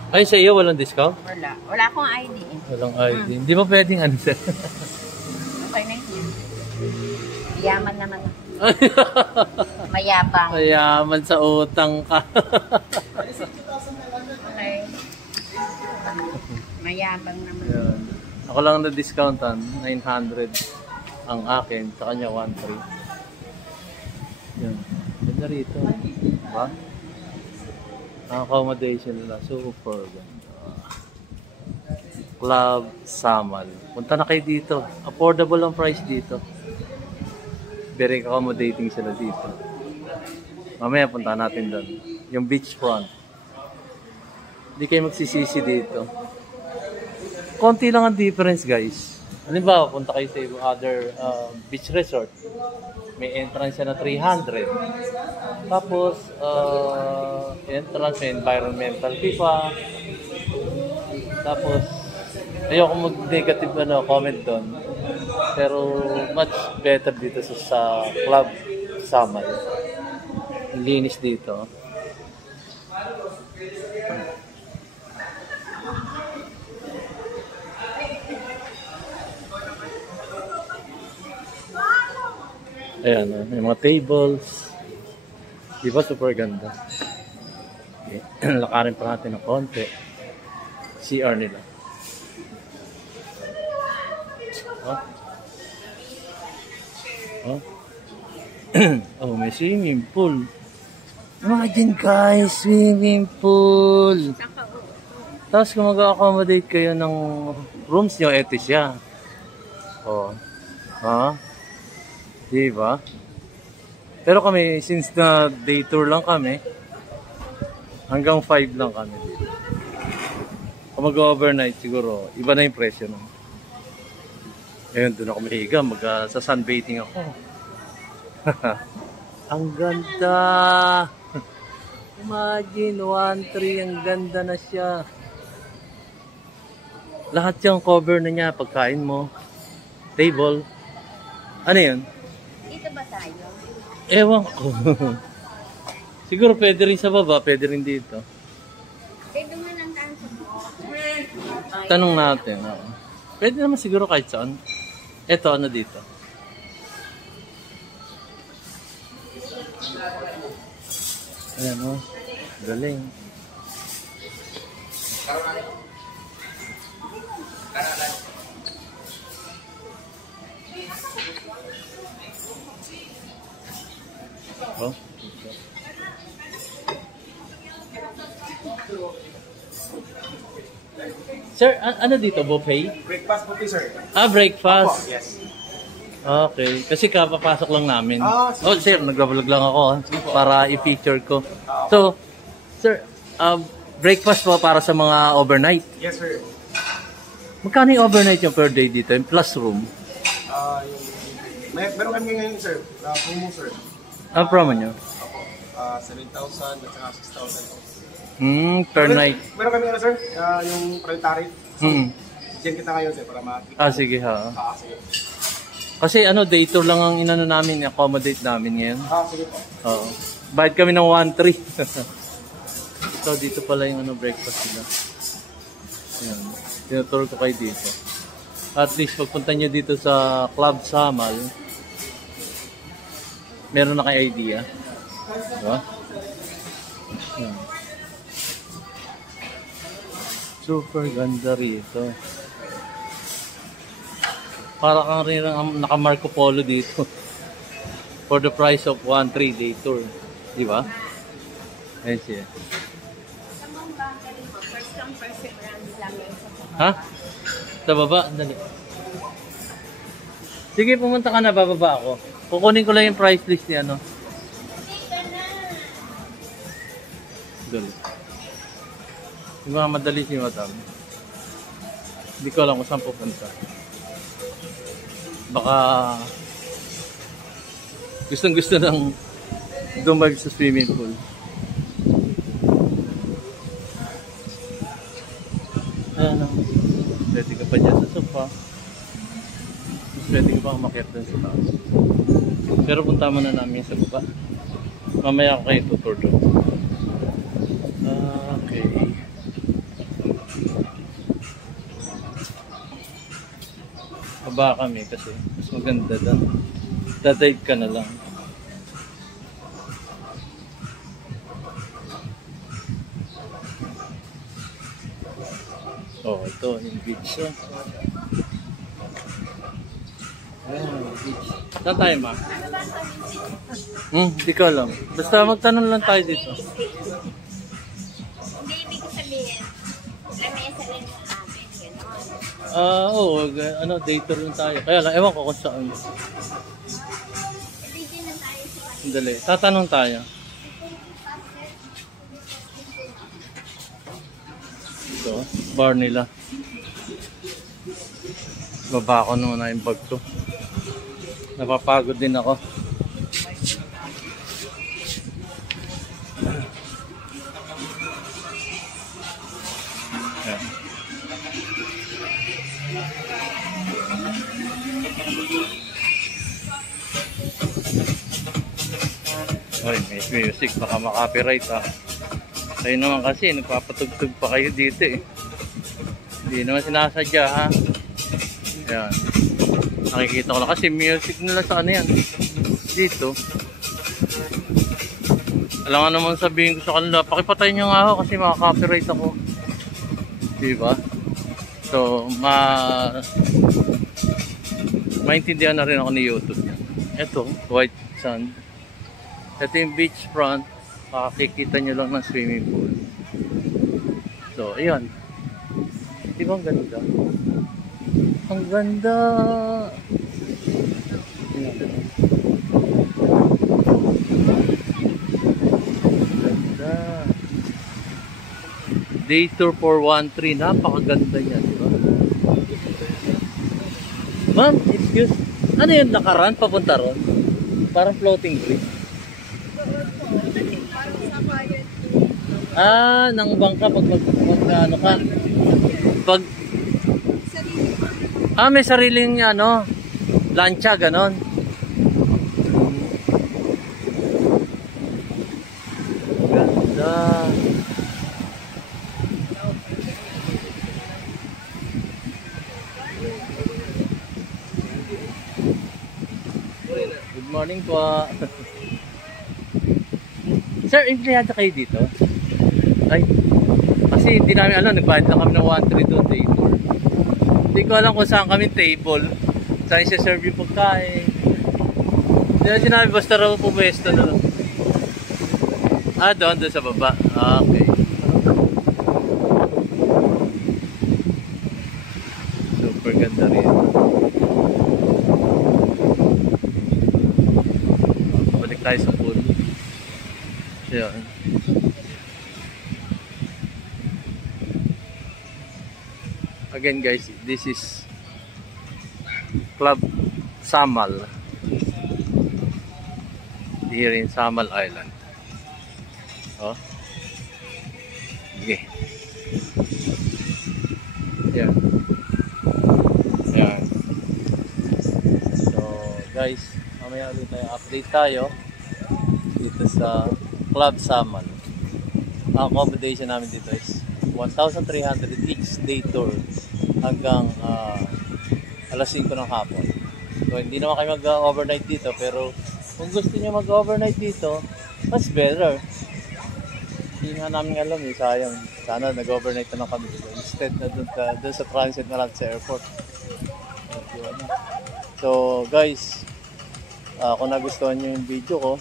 Ay, sa iyo walang discount? Wala. Wala akong ID eh. Walang ID. Hindi mo pwedeng ano, sir? Okay na yun. Yaman naman ako. Mayabang. Mayaman sa utang ka. Okay. Mayabang naman. Ayan. Ako lang na-discountan, 900 ang akin, sa kanya 1,300. Yan. Ganda rito. Diba? Ang accommodation nila, super ganda. Club Samal. Punta na kayo dito. Affordable ang price dito. Very accommodating sila dito. Mamaya punta natin doon. Yung beachfront. Hindi kayo magsisisi dito. Konti lang ang difference, guys. Halimbawa, punta kayo sa other beach resort. May entrance na 300. Tapos, entrance may environmental fee pa. Tapos, ayoko mag-negative comment doon. Pero, much better dito sa Club Samal. Linis dito. Ayan, may mga tables. Diba super ganda? Okay. Lakarin pa natin ng konti. CR nila. Oh. Oh, may swimming pool. Imagine guys, swimming pool. Tapos kung mag-accommodate kayo ng rooms nyo, eto siya. Oh. Ha? Diba? Pero kami, since na day tour lang kami, hanggang 5 lang kami dito. Kung mag-overnight siguro, iba na yung presyo nun. Ayun, doon ako mahiga, sa-sunbathing ako. Ang ganda! Imagine, 1-3, ang ganda na siya. Lahat yung cover na niya, pagkain mo, table. Ano yun? Dito ba tayo? Ewan ko. Siguro pwede rin sa baba, pwede rin dito. Dito man lang tayo sa baba. Tanong natin. Pwede naman siguro kahit saan. Eto, ano dito? Ayan o. Galing. Oh. Sir, ano dito? Buffet? Breakfast buffet, sir. Breakfast. Yes. Okay. Kasi kapapasok lang namin. Sige. Oh, sir, nagbablog lang ako para i-feature ko. So, sir, breakfast po para sa mga overnight. Yes, sir. Magkano yung overnight yung per day dito? Yung plus room? Meron kami ngayon, sir. Promo, sir. Ang promo nyo? 7,000 at saka 6,000. Per night. Meron kami, sir, yung price tariff. Diyan kita ngayon, sir, para makikita. Sige ha. Sige. Kasi day tour lang ang inano namin, accommodate namin ngayon. Sige po. Oo. Bayad kami ng 1-3. So, dito pala yung breakfast nila. Ayan. Tinutour ko kayo dito. At least, pagpunta nyo dito sa Club Samal, meron na kayo idea. Diba? Ayan. Super ganda rito. Para kang rin naka Marco Polo dito. For the price of 1-3 day tour. Di ba? Ayun siya. First come, first serve lang yan sa baba. Ha? Sa baba? Dali. Sige, pumunta ka na. Bababa ako. Kukunin ko lang yung price list ni ano. Dali. Yung mga madali si madam. Hindi ko alam kung saan pupunta. Baka gustong-gusto ng dumag sa swimming pool. Ayan. Pwede ka pa dyan sa sofa. Pwede ka pa umakyat dun sa taas. Pero punta mo na namin sa baba. Mamaya ako kayo tutur doon. Okay. Baba kami kasi mas maganda doon. Dadive ka na lang. Oh, ito yung beach. Beach. Saan tayo, ma? Di ko alam. Basta magtanong lang tayo dito. Oo, ano, day tour lang tayo. Kaya lang, ewan ko kung saan. Dali, tatanong tayo. Ito, bar nila. Baba ko muna yung bag ko. Napapagod din ako. Ayan. Ay, may music, baka makapiright ah. Kayo naman kasi, nagpapatugtog pa kayo dito eh. Hindi naman sinasadya ha. Ayan. Nakikita ko lang kasi music nila sa ano yan. Dito. Alam nga naman sabihin ko sa kanila, pakipatay nyo nga ako kasi makaka-copyright ako. Diba? So, maintindihan na rin ako ni YouTube. Ito, white sand. Ito yung beach front. Makikita nyo lang ng swimming pool. So, ayan. Di ba ang ganda? Ang ganda! Ganda! Day tour 413. Napakaganda yan, di ba? Ma'am, excuse. Ano yun? Nakaran? Papunta ron? Parang floating bridge. Nang bangka pag ano ka. Pag may sariling ano, lancha ganon. Ganda. Good morning po. Sir, empleyado kayo dito? Ay, kasi hindi namin alam, nagbayad lang kami ng 1-3 doon table. Hindi ko alam kung saan kami table. Saan siya serve yung pagkain. Hindi na sinabi, basta raw pumwesto na lang. Doon sa baba. Okay. Super ganda rin. Balik tayo sa pool. Yan. Again guys, this is Club Samal here in Samal Island. Oh. Okay. Yeah. Yeah. So guys, mamaya ulit tayo update tayo dito sa Club Samal. Ang accommodation namin dito is 1,300 each day tour hanggang alas 5 ng hapon. So hindi naman kayo mag-overnight dito, pero kung gusto niyo mag-overnight dito, mas better. Hindi nga namin alam eh, sayang. Sana nag-overnight na lang kami dito. Instead na doon sa transit na lang sa airport. So guys, kung nagustuhan niyo yung video ko,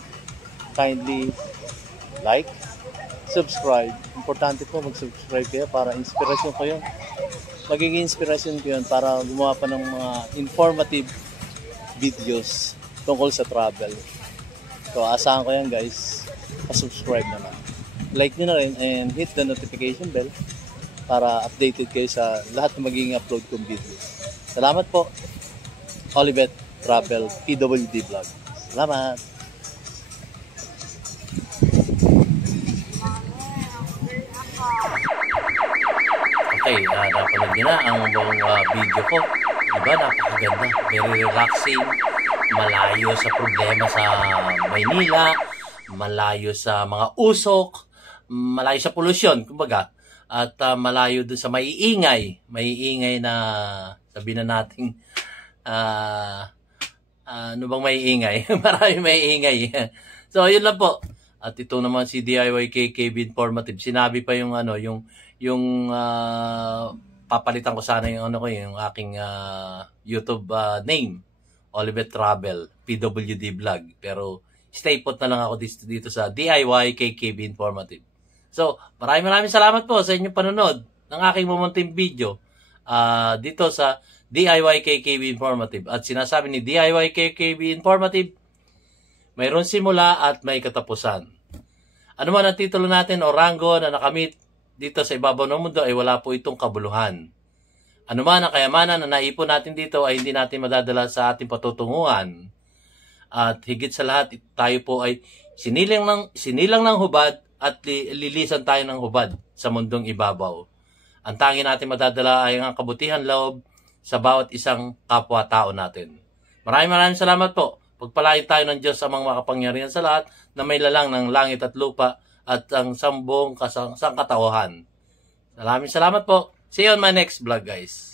kindly like, subscribe. Importante po mag-subscribe kayo para inspirasyon ko yun. Magiging inspirasyon ko yun para gumawa pa ng mga informative videos tungkol sa travel. So asahan ko yan guys. Pa-subscribe naman. Like nyo na rin and hit the notification bell para updated kayo sa lahat ng magiging upload kong videos. Salamat po. Olivet Travel PWD Vlog. Salamat. Okay, napanood nyo na ang buong video ko. Diba, napakaganda. Very relaxing. Malayo sa problema sa Maynila. Malayo sa mga usok. Malayo sa pollution, kumbaga. At malayo dun sa maiingay. Maiingay na, sabihin na natin, ano bang maiingay? Marami maiingay. So, yun lang po. At ito naman si DIY KKB Informative. Sinabi pa yung ano, yung papalitan ko sana yung ano ko, yung aking YouTube name, Olivet Travel PWD Vlog. Pero stay put na lang ako dito sa DIY KKB Informative. So, maraming salamat po sa inyong panonood ng aking mumunting video. dito sa DIY KKB Informative. At sinasabi ni DIY KKB Informative, mayroon simula at may katapusan. Ano man ang titulo natin o ranggo na nakamit dito sa ibabaw ng mundo ay wala po itong kabuluhan. Ano man ang kayamanan na naipon natin dito ay hindi natin madadala sa ating patutunguhan. At higit sa lahat, tayo po ay sinilang ng hubad at lilisan tayo ng hubad sa mundong ibabaw. Ang tangi natin madadala ay ang kabutihan loob sa bawat isang kapwa-tao natin. Maraming salamat po. Pagpalain tayo ng Diyos sa mga makapangyarihan sa lahat na may lalang ng langit at lupa at ang sambong sangkatauhan. Maraming salamat po. See you on my next vlog, guys.